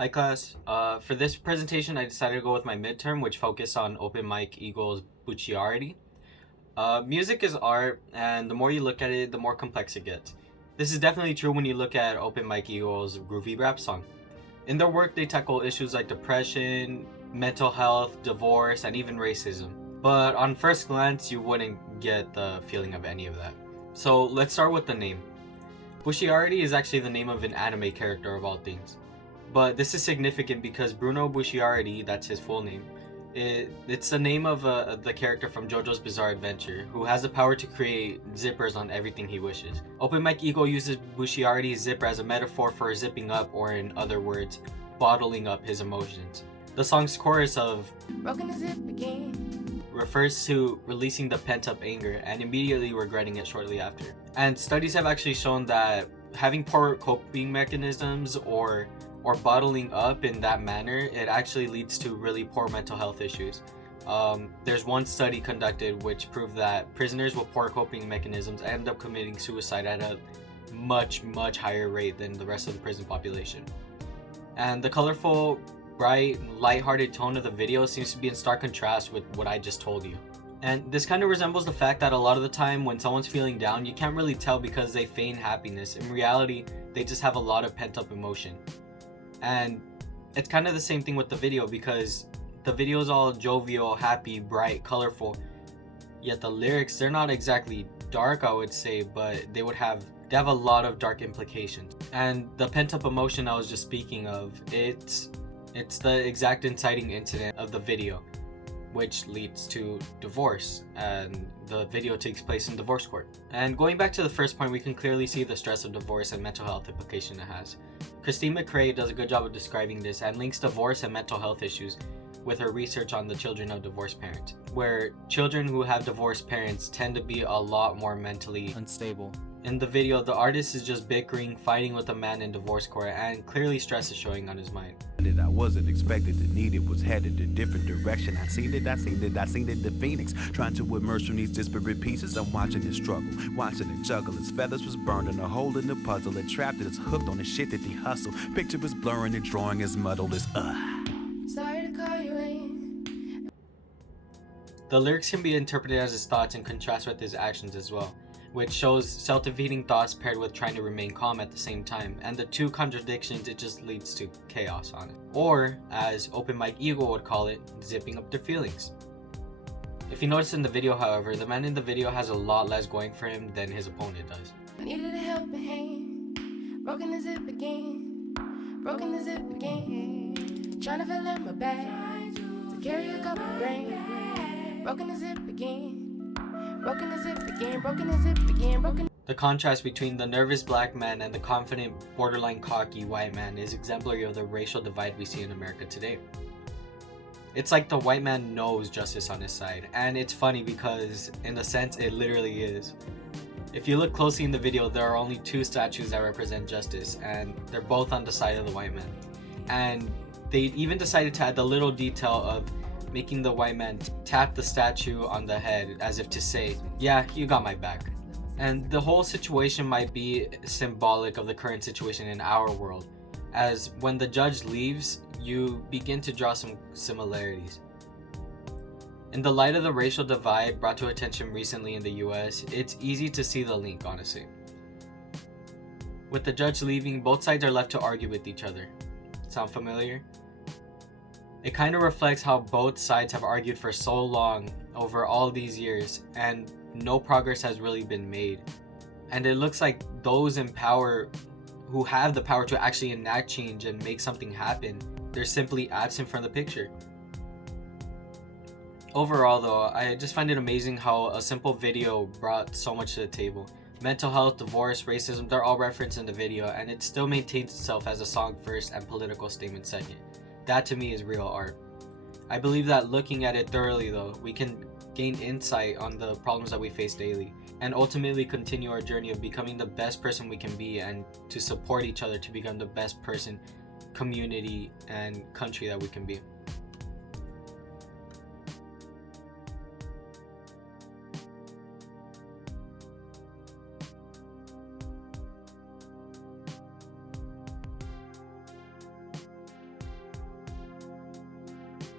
Hi class. For this presentation, I decided to go with my midterm, which focused on Open Mike Eagle's Bucciarati. Music is art, and the more you look at it, the more complex it gets. This is definitely true when you look at Open Mike Eagle's Groovy Rap song. In their work, they tackle issues like depression, mental health, divorce, and even racism. But on first glance, you wouldn't get the feeling of any of that. So let's start with the name. Bucciarati is actually the name of an anime character of all things. But this is significant because Bruno Bucciarati, that's his full name, it's the name of the character from JoJo's Bizarre Adventure, who has the power to create zippers on everything he wishes. Open Mike Eagle uses Bucciarati's zipper as a metaphor for zipping up, or in other words, bottling up his emotions. The song's chorus of "Broken the zip again" refers to releasing the pent-up anger and immediately regretting it shortly after. And studies have actually shown that having poor coping mechanisms or bottling up in that manner, it actually leads to really poor mental health issues. There's one study conducted which proved that prisoners with poor coping mechanisms end up committing suicide at a much higher rate than the rest of the prison population. And the colorful, bright, lighthearted tone of the video seems to be in stark contrast with what I just told you. And this kind of resembles the fact that a lot of the time when someone's feeling down, you can't really tell because they feign happiness. In reality, they just have a lot of pent-up emotion. And it's kind of the same thing with the video, because the video is all jovial, happy, bright, colorful, yet the lyrics, they're not exactly dark, I would say, but they have a lot of dark implications. And the pent-up emotion I was just speaking of, it's the exact inciting incident of the video, which leads to divorce, and the video takes place in divorce court. And going back to the first point, we can clearly see the stress of divorce and mental health implication it has. Christine McRae does a good job of describing this and links divorce and mental health issues with her research on the children of divorced parents, where children who have divorced parents tend to be a lot more mentally unstable. In the video, the artist is just bickering, fighting with a man in divorce court, and clearly stress is showing on his mind. That I wasn't expected to need it, was headed a different direction. I seen it, the phoenix, trying to emerge from these disparate pieces. I'm watching it struggle, watching it juggle. His feathers was burning a hole in the puzzle. It trapped it, it's hooked on the shit that he hustle. Picture is blurring and drawing is muddled as Sorry to call you in. The lyrics can be interpreted as his thoughts in contrast with his actions as well, which shows self-defeating thoughts paired with trying to remain calm at the same time, and the two contradictions, it just leads to chaos on it. Or, as Open Mike Eagle would call it, zipping up their feelings. If you notice in the video, however, the man in the video has a lot less going for him than his opponent does. I needed a helping hand. Broken the zip again. Broken the zip again. Trying to fill up my bag to carry a couple grand. Broken the zip again. Broken the zip again, broken the zip again, broken. The contrast between the nervous black man and the confident, borderline cocky white man is exemplary of the racial divide we see in America today. It's like the white man knows justice on his side, and it's funny because, in a sense, it literally is. If you look closely in the video, there are only two statues that represent justice, and they're both on the side of the white man. And they even decided to add the little detail of making the white man tap the statue on the head as if to say, yeah, you got my back. And the whole situation might be symbolic of the current situation in our world, as when the judge leaves, you begin to draw some similarities. In the light of the racial divide brought to attention recently in the US, it's easy to see the link, honestly. With the judge leaving, both sides are left to argue with each other. Sound familiar? It kind of reflects how both sides have argued for so long over all these years, and no progress has really been made. And it looks like those in power who have the power to actually enact change and make something happen, they're simply absent from the picture. Overall though, I just find it amazing how a simple video brought so much to the table. Mental health, divorce, racism, they're all referenced in the video, and it still maintains itself as a song first and political statement second. That to me is real art. I believe that looking at it thoroughly though, we can gain insight on the problems that we face daily, and ultimately continue our journey of becoming the best person we can be, and to support each other to become the best person, community, and country that we can be.